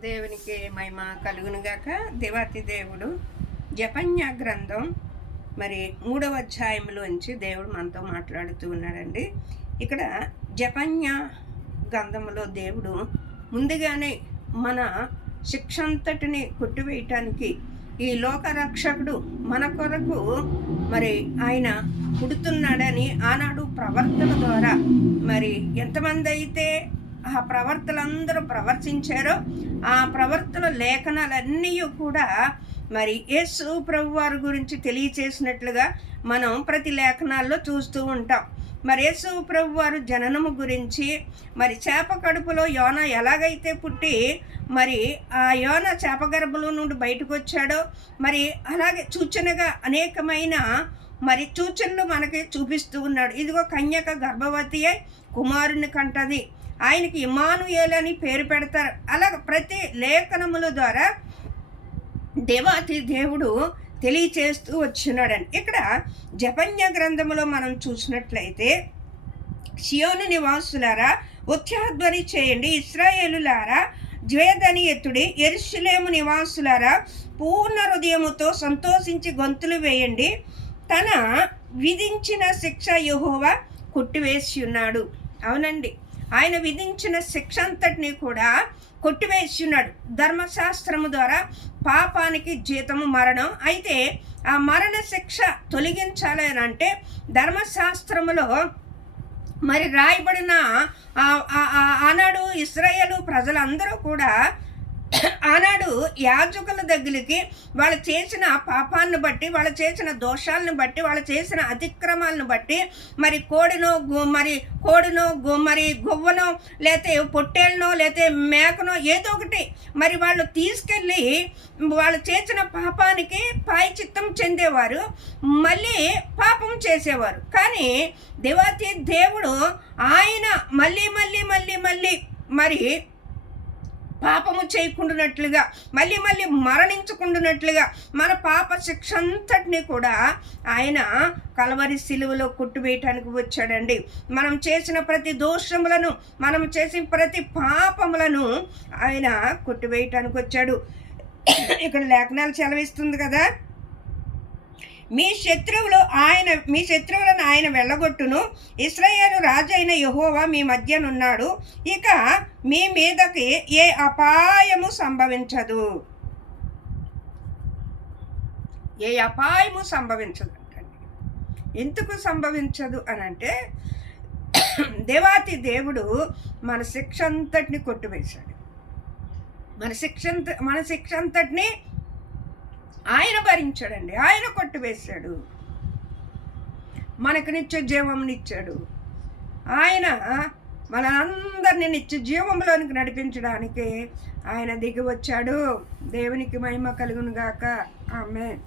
దేవునికి మహిమ కలుగునుగాక. దేవాతి దేవుడు జపన్య గ్రంథం మరి 3వ అధ్యాయంలోంచి దేవుడు మనతో మాట్లాడుతూ ఉన్నాడండి. ఇక్కడ జపన్య గ్రంథంలో దేవుడు ముందుగానే మన శిక్ష అంతటిని కొట్టివేయటానికి ఈ లోక రక్షకుడు మన కొరకు మరి ఆయన పుడుతున్నాడని ఆనాడు ప్రవర్తన ద్వారా మరి ఎంతమంది అయితే ఆ ప్రవర్తలందరూ ప్రవర్తించారో ఆ ప్రవర్తన లేఖనాలన్నీ కూడా మరి యేసు ప్రభు వారి గురించి తెలియచేసినట్లుగా మనం ప్రతి లేఖనాల్లో చూస్తూ ఉంటాం. మరి యేసు ప్రభు వారు జననము గురించి మరి చేప కడుపులో యోన ఎలాగైతే పుట్టి మరి ఆ యోన చేప గర్భంలో నుండి బయటకు వచ్చాడో మరి అలాగే సూచనగా అనేకమైన మరి సూచనలు మనకి చూపిస్తూ ఉన్నాడు. ఇదిగో కన్యక గర్భవతి అయి కుమారుని కంటది, ఆయనకి ఇమ్మానుయేలు అని పేరు పెడతారు. అలాగ ప్రతి లేఖనముల ద్వారా దేవాతి దేవుడు తెలియచేస్తూ వచ్చినాడని ఇక్కడ జపన్య గ్రంథములో మనం చూసినట్లయితే, సియోను నివాసులారా ఉత్సాహధ్వని చేయండి, ఇశ్రాయేలులారా ద్వేదని ఎత్తుడి, యెరూషలేము నివాసులారా పూర్ణ హృదయముతో సంతోషించి గొంతులు వేయండి, తన విధించిన శిక్ష యెహోవా కొట్టివేసి ఉన్నాడు. అవునండి, ఆయన విధించిన శిక్ష అంతటినీ కూడా కొట్టివేసి ఉన్నాడు. ధర్మశాస్త్రము ద్వారా పాపానికి జీతము మరణం. అయితే ఆ మరణ శిక్ష తొలగించాలి అని అంటే ధర్మశాస్త్రములో మరి రాయబడిన ఆనాడు ఇశ్రాయేలు ప్రజలందరూ కూడా ఆనాడు యాజకుల దగ్గరికి వాళ్ళు చేసిన పాపాన్ని బట్టి, వాళ్ళు చేసిన దోషాలను బట్టి, వాళ్ళు చేసిన అతిక్రమాలను బట్టి మరి కోడినో మరి గువ్వనో లేతే పొట్టేళ్ళనో లేతే మేకనో ఏదో ఒకటి మరి వాళ్ళు తీసుకెళ్ళి వాళ్ళు చేసిన పాపానికి ప్రాయశ్చిత్తం చెందేవారు, మళ్ళీ పాపం చేసేవారు. కానీ దేవాతి దేవుడు ఆయన మళ్ళీ మరి పాపము చేయకుండానట్లుగా మళ్ళీ మరణించకుండానట్లుగా మన పాప శిక్ష అంతటినీ కూడా ఆయన కలవరి సిలువలో కొట్టివేయటానికి వచ్చాడండి. మనం చేసిన ప్రతి దోషములను, మనం చేసిన ప్రతి పాపములను ఆయన కొట్టివేయటానికి వచ్చాడు. ఇక్కడ లేఖనాలు సెలవిస్తుంది కదా, మీ శత్రువులను ఆయన వెళ్ళగొట్టును, ఇశ్రాయేలు రాజు అయిన యెహోవా మీ మధ్యనున్నాడు, ఇక మీ మీదకి ఏ అపాయము సంభవించదు. ఏ అపాయము సంభవించదు అంటండి. ఎందుకు సంభవించదు అని అంటే, దేవాతి దేవుడు మన శిక్ష అంతటిని కొట్టివేశాడు. మన శిక్ష అంతటిని ఆయన భరించాడండి, ఆయన కొట్టివేశాడు. మనకు నిత్య జీవంనిచ్చాడు. ఆయన మనందరినీ నిత్య జీవంలోనికి నడిపించడానికి ఆయన దిగి వచ్చాడు. దేవునికి మహిమ కలుగును గాక. ఆమేన్.